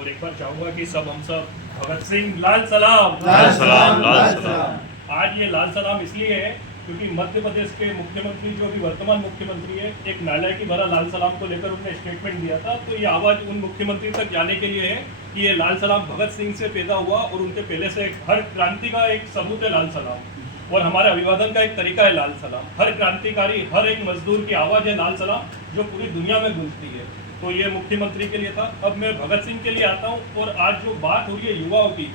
और एक बार चाहूंगा कि हम सब भगत सिंह लाल सलाम। लाल सलाम, लाल सलाम। आज ये लाल सलाम इसलिए है क्योंकि मध्य प्रदेश के मुख्यमंत्री जो भी वर्तमान मुख्यमंत्री है, एक नालायकी भरा लाल सलाम को लेकर उन्होंने स्टेटमेंट दिया था। तो ये आवाज़ उन मुख्यमंत्री तक जाने के लिए है कि ये लाल सलाम भगत सिंह से पैदा हुआ और उनके पहले से हर क्रांति का एक सबूत है लाल सलाम, और हमारे अभिवादन का एक तरीका है लाल सलाम। हर क्रांतिकारी, हर एक मजदूर की आवाज़ है लाल सलाम, जो पूरी दुनिया में गूंजती है। तो ये मुख्यमंत्री के लिए था। अब मैं भगत सिंह के लिए आता हूँ, और आज जो बात हो रही है युवाओं की,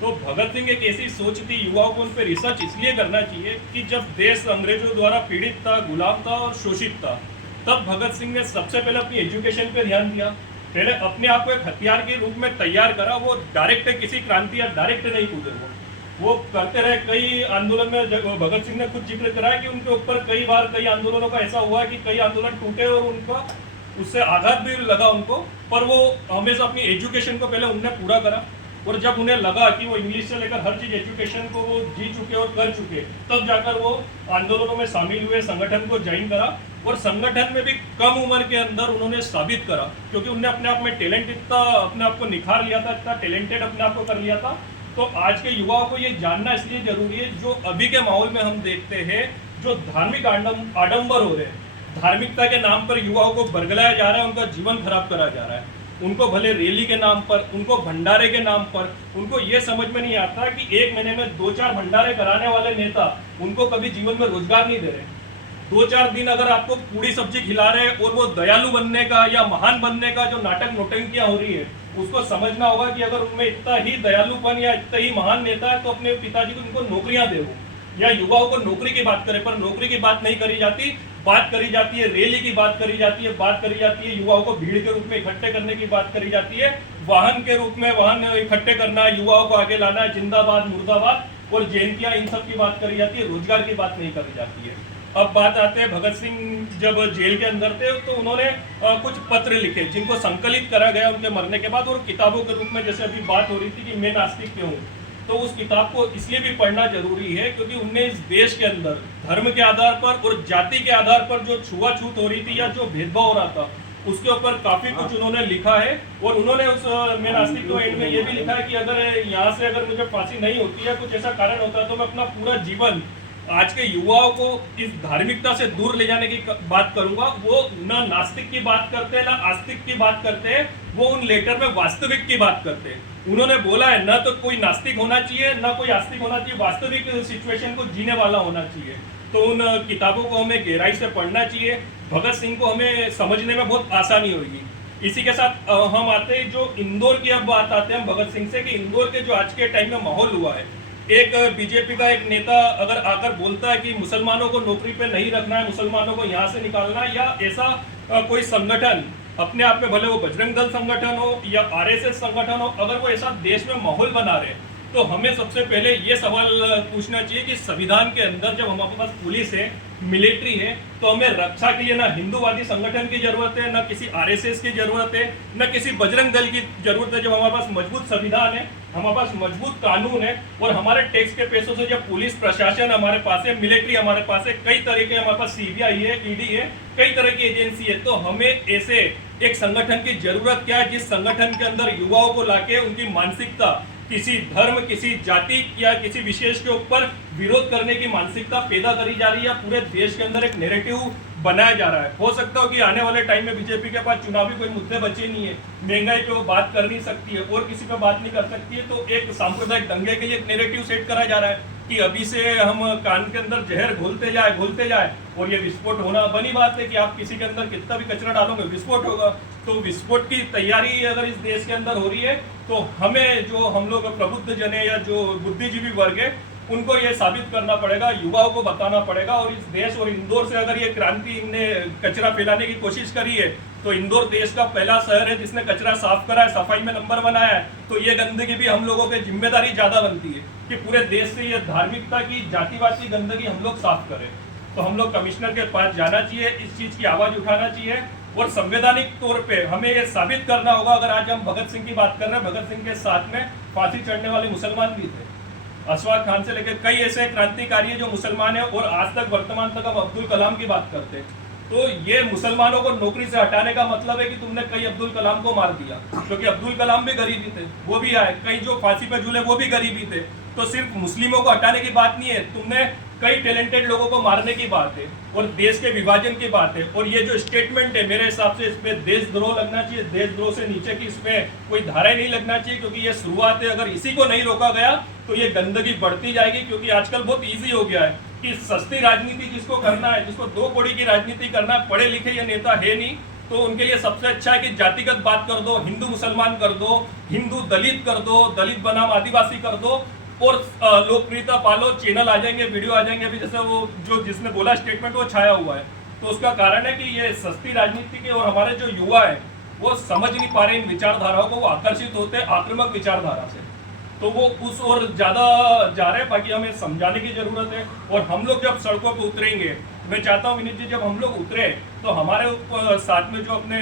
तो भगत सिंह एक ऐसी सोच थी, युवाओं को उन पर रिसर्च इसलिए करना चाहिए कि जब देश अंग्रेजों द्वारा पीड़ित था, गुलाम था और शोषित था, तब भगत सिंह ने सबसे पहले अपनी एजुकेशन पे ध्यान दिया। पहले अपने आप को एक हथियार के रूप में तैयार करा। वो डायरेक्ट किसी क्रांति या डायरेक्ट नहीं कूदे, वो करते रहे। कई आंदोलन में भगत सिंह ने खुद जिक्र करा कि उनके ऊपर कई बार कई आंदोलनों का ऐसा हुआ कि कई आंदोलन टूटे और उनका उससे आघात भी लगा उनको, पर वो हमेशा अपनी एजुकेशन को पहले उनने पूरा करा। और जब उन्हें लगा कि वो इंग्लिश से लेकर हर चीज एजुकेशन को वो जी चुके और कर चुके, तब जाकर वो आंदोलनों में शामिल हुए, संगठन को ज्वाइन करा। और संगठन में भी कम उम्र के अंदर उन्होंने साबित करा, क्योंकि उन्हें अपने आप में टैलेंट इतना अपने आप को निखार लिया था, इतना टैलेंटेड अपने आप को कर लिया था। तो आज के युवाओं को ये जानना इसलिए जरूरी है, जो अभी के माहौल में हम देखते हैं, जो धार्मिक आडंबर हो रहे हैं, धार्मिकता के नाम पर युवाओं को बरगलाया जा रहा है, उनका जीवन खराब करा जा रहा है। उनको भले रैली के नाम पर, उनको भंडारे के नाम पर, उनको ये समझ में नहीं आता कि एक महीने में 2-4 भंडारे कराने वाले नेता उनको कभी जीवन में रोजगार नहीं दे रहे। 2-4 दिन अगर आपको पूरी सब्जी खिला रहे और वो दयालु बनने का या महान बनने का जो नाटक नौटंकियां हो रही है, उसको समझना होगा कि अगर उनमें इतना ही दयालुपन या इतना ही महान नेता है, तो अपने पिताजी को उनको नौकरियां दे या युवाओं को नौकरी की बात करें। पर नौकरी की बात नहीं करी जाती, बात करी जाती है रैली की, बात करी जाती है, बात करी जाती है युवाओं को भीड़ के रूप में इकट्ठे करने की बात करी जाती है, वाहन के रूप में वाहन इकट्ठे करना है, युवाओं को आगे लाना है, जिंदाबाद मुर्दाबाद, और जयंतियां, इन सब की बात करी जाती है, रोजगार की बात नहीं करी जाती है। अब बात आते हैं भगत सिंह जब जेल के अंदर थे, तो उन्होंने कुछ पत्र लिखे जिनको संकलित करा गया उनके मरने के बाद, और किताबों के रूप में, जैसे अभी बात हो रही थी कि मैं नास्तिक क्यों हूँ, तो उस किताब को इसलिए भी पढ़ना जरूरी है क्योंकि उनने इस देश के अंदर धर्म के आधार पर और जाति के आधार पर जो छुआछूत हो रही थी या जो भेदभाव हो रहा था, उसके ऊपर काफी कुछ उन्होंने लिखा है। और उन्होंने उस मैं नास्तिक के एंड में ये भी लिखा है कि अगर यहाँ से अगर मुझे फांसी नहीं होती या कुछ ऐसा कारण होता है, तो मैं अपना पूरा जीवन आज के युवाओं को इस धार्मिकता से दूर ले जाने की बात करूंगा। वो ना नास्तिक की बात करते हैं, ना आस्तिक की बात करते हैं, वो उन लेटर में वास्तविक की बात करते हैं। उन्होंने बोला है, ना तो कोई नास्तिक होना चाहिए, ना कोई आस्तिक होना चाहिए, वास्तविक सिचुएशन को जीने वाला होना चाहिए। तो उन किताबों को हमें गहराई से पढ़ना चाहिए। भगत सिंह को हमें समझने में बहुत आसानी होगी। इसी के साथ हम आते हैं जो इंदौर की अब बात आते हैं हम भगत सिंह से, कि इंदौर के जो आज के टाइम में माहौल हुआ है, एक बीजेपी का एक नेता अगर आकर बोलता है कि मुसलमानों को नौकरी पे नहीं रखना है, मुसलमानों को यहाँ से निकालना है, या ऐसा कोई संगठन अपने आप में, भले वो बजरंग दल संगठन हो या आरएसएस संगठन हो, अगर वो ऐसा देश में माहौल बना रहे, तो हमें सबसे पहले ये सवाल पूछना चाहिए कि संविधान के अंदर जब हमारे पास पुलिस है, मिलिट्री है, तो हमें रक्षा के लिए ना हिंदूवादी संगठन की जरूरत है, ना किसी आरएसएस की जरूरत है, ना किसी बजरंग दल की जरूरत है। जब हमारे पास मजबूत संविधान है, हमारे पास मजबूत कानून है, और हमारे टैक्स के पैसों से जब पुलिस प्रशासन हमारे पास है, मिलिट्री हमारे पास है, कई तरह के हमारे पास सीबीआई है, ईडी है, कई तरह की एजेंसी है, तो हमें ऐसे एक संगठन की जरूरत क्या है, जिस संगठन के अंदर युवाओं को लाके उनकी मानसिकता किसी धर्म, किसी जाति या किसी विशेष के ऊपर विरोध करने की मानसिकता पैदा करी जा रही है, पूरे देश के अंदर एक नैरेटिव बनाया जा रहा है। हो सकता हो कि आने वाले टाइम में बीजेपी के पास चुनावी कोई मुद्दे बचे नहीं है, महंगाई पे वो बात कर नहीं सकती है और किसी पे बात नहीं कर सकती है, तो एक सांप्रदायिक दंगे के लिए एक नैरेटिव सेट करा जा रहा है कि अभी से हम कान के अंदर जहर घोलते जाए और ये विस्फोट होना बनी बात है कि आप किसी के अंदर कितना भी कचरा डालोगे विस्फोट होगा। तो विस्फोट की तैयारी अगर इस देश के अंदर हो रही है, तो हमें जो हम लोग प्रबुद्ध जन है या जो बुद्धिजीवी वर्ग है, उनको ये साबित करना पड़ेगा, युवाओं को बताना पड़ेगा। और इस देश और इंदौर से अगर ये क्रांति इनने कचरा फैलाने की कोशिश करी है, तो इंदौर देश का पहला शहर है जिसने कचरा साफ करा है, सफाई में नंबर बनाया है, तो ये गंदगी भी हम लोगों की जिम्मेदारी ज्यादा बनती है कि पूरे देश से ये धार्मिकता की, जातिवाद की गंदगी हम लोग साफ करें। तो हम लोग कमिश्नर के पास जाना चाहिए, इस चीज की आवाज उठाना चाहिए, और संवैधानिक तौर पे हमें ये साबित करना होगा। अगर आज हम भगत सिंह की बात कर रहे हैं, भगत सिंह के साथ में फांसी चढ़ने वाले मुसलमान भी थे, अशफाक खान से लेकर कई ऐसे क्रांतिकारी है जो मुसलमान है, और आज तक वर्तमान तक हम अब्दुल कलाम की बात करते हैं। तो ये मुसलमानों को नौकरी से हटाने का मतलब है कि तुमने कई अब्दुल कलाम को मार दिया, क्योंकि अब्दुल कलाम भी गरीबी थे, वो भी आए, कई जो फांसी पे झूले वो भी गरीबी थे। तो सिर्फ मुस्लिमों को हटाने की बात नहीं है, तुमने कई टैलेंटेड लोगों को मारने की बात है और देश के विभाजन की बात है। और ये जो स्टेटमेंट है मेरे हिसाब से इस पे देशद्रोह लगना चाहिए, देशद्रोह से नीचे की इस पे कोई धारा नहीं लगना चाहिए, क्योंकि ये शुरुआत है। अगर इसी को नहीं रोका गया तो ये गंदगी बढ़ती जाएगी, क्योंकि आजकल बहुत ईजी हो गया है कि सस्ती राजनीति जिसको करना है, जिसको दो कौड़ी की राजनीति करना है, पढ़े लिखे ये नेता है नहीं, तो उनके लिए सबसे अच्छा है कि जातिगत बात कर दो, हिंदू मुसलमान कर दो, हिंदू दलित कर दो, दलित बनाम आदिवासी कर दो और लोकप्रियता पालो, चैनल आ जाएंगे, वीडियो आ जाएंगे। अभी जैसे वो जो जिसने बोला स्टेटमेंट वो छाया हुआ है, तो उसका कारण है कि ये सस्ती राजनीति के, और हमारे जो युवा है वो समझ नहीं पा रहे इन विचारधाराओं को, वो आकर्षित होते हैं आक्रामक विचारधारा से, तो वो उस ओर ज्यादा जा रहे हैं। बाकी हमें समझाने की जरूरत है। और हम लोग जब सड़कों पर उतरेंगे, मैं चाहता हूँ विनीत जी, जब हम लोग उतरे तो हमारे साथ में जो अपने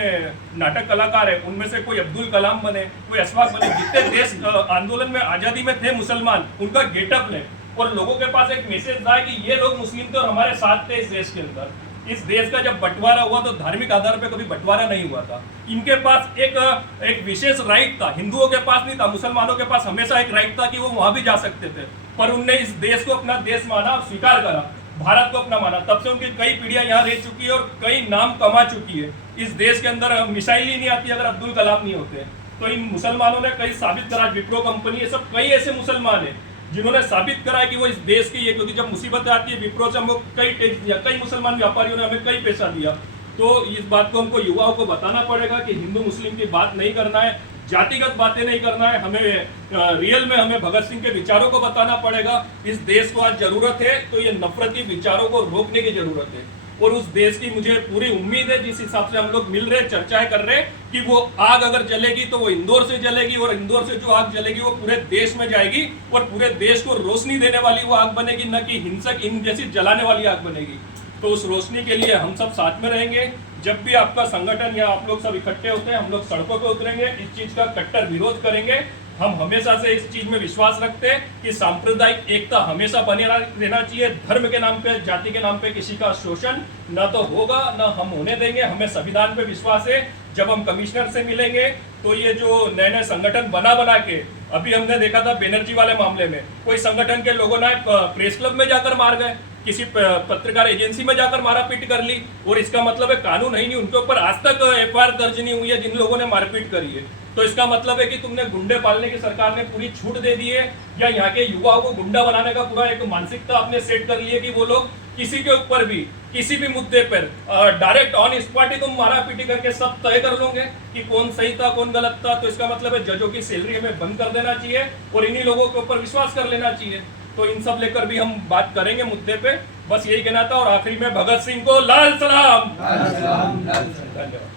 नाटक कलाकार है उनमें से कोई अब्दुल कलाम बने, कोई अशफाक बने, जितने देश आंदोलन में आजादी में थे मुसलमान, उनका गेटअप ले और लोगों के पास एक मैसेज था कि ये लोग मुस्लिम थे और हमारे साथ थे इस देश के अंदर। इस देश का जब बंटवारा हुआ तो धार्मिक आधार पर कभी बंटवारा नहीं हुआ था। इनके पास एक विशेष राइट था, हिंदुओं के पास नहीं था, मुसलमानों के पास हमेशा एक राइट था कि वो वहां भी जा सकते थे, पर उनने इस देश को अपना देश माना और स्वीकार करा, भारत को अपना माना। तब से उनकी कई पीढ़ियां यहाँ रह चुकी है और कई नाम कमा चुकी है। इस देश के अंदर मिसाइल ही नहीं आती अगर अब्दुल कलाम नहीं होते। तो इन मुसलमानों ने कई साबित करा, विप्रो कंपनी, ये सब कई ऐसे मुसलमान है जिन्होंने साबित करा है कि वो इस देश की है, क्योंकि जब मुसीबत आती है विप्रो से हमको कई टैक्स दिया, कई मुसलमान व्यापारियों ने हमें कई पैसा दिया। तो इस बात को हमको युवाओं को बताना पड़ेगा कि हिंदू मुस्लिम की बात नहीं करना है, जातिगत बातें नहीं करना है, हमें रियल में हमें भगत सिंह के विचारों को बताना पड़ेगा। इस देश को आज जरूरत है तो ये नफरत के विचारों को रोकने की जरूरत है, और उस देश की मुझे पूरी उम्मीद है, जिस हिसाब से हम लोग मिल रहे चर्चाएं कर रहे हैं, कि वो आग अगर जलेगी तो वो इंदौर से जलेगी, और इंदौर से जो आग जलेगी वो पूरे देश में जाएगी और पूरे देश को रोशनी देने वाली वो आग बनेगी, न कि हिंसक इन जैसी जलाने वाली आग बनेगी। तो उस रोशनी के लिए हम सब साथ में रहेंगे। जब भी आपका संगठन या आप लोग सब इकट्ठे होते हैं, हम लोग सड़कों पे उतरेंगे, इस चीज का कट्टर विरोध करेंगे। हम हमेशा से इस चीज में विश्वास रखते हैं कि सांप्रदायिक एकता हमेशा बने रहना चाहिए। धर्म के नाम पे, जाति के नाम पे किसी का शोषण न तो होगा, न हम होने देंगे। हमें संविधान पे विश्वास है। जब हम कमिश्नर से मिलेंगे तो ये जो नए नए संगठन बना के, अभी हमने देखा था बैनर्जी वाले मामले में, कोई संगठन के लोगों ने प्रेस क्लब में जाकर मार गए, किसी पत्रकार एजेंसी में जाकर मारापीट कर ली, और इसका मतलब है कानून है ही नहीं, उनके ऊपर आज तक एफआईआर दर्ज नहीं हुई है जिन लोगों ने मारपीट करी है। तो इसका मतलब है कि तुमने गुंडे पालने की सरकार ने पूरी छूट दे दी है, या यहाँ के युवाओं को गुंडा बनाने का पूरा एक मानसिकता आपने सेट कर ली है कि वो लोग किसी के ऊपर भी किसी भी मुद्दे पर डायरेक्ट ऑन स्पॉट ही तुम मारापीटी करके सब तय कर लोगे कि कौन सही था कौन गलत था। तो इसका मतलब है जजों की सैलरी हमें बंद कर देना चाहिए और इन्हीं लोगों के ऊपर विश्वास कर लेना चाहिए। तो इन सब लेकर भी हम बात करेंगे मुद्दे पे। बस यही कहना था। और आखिरी में भगत सिंह को लाल सलाम। लाल सलाम, लाल सलाम। धन्यवाद।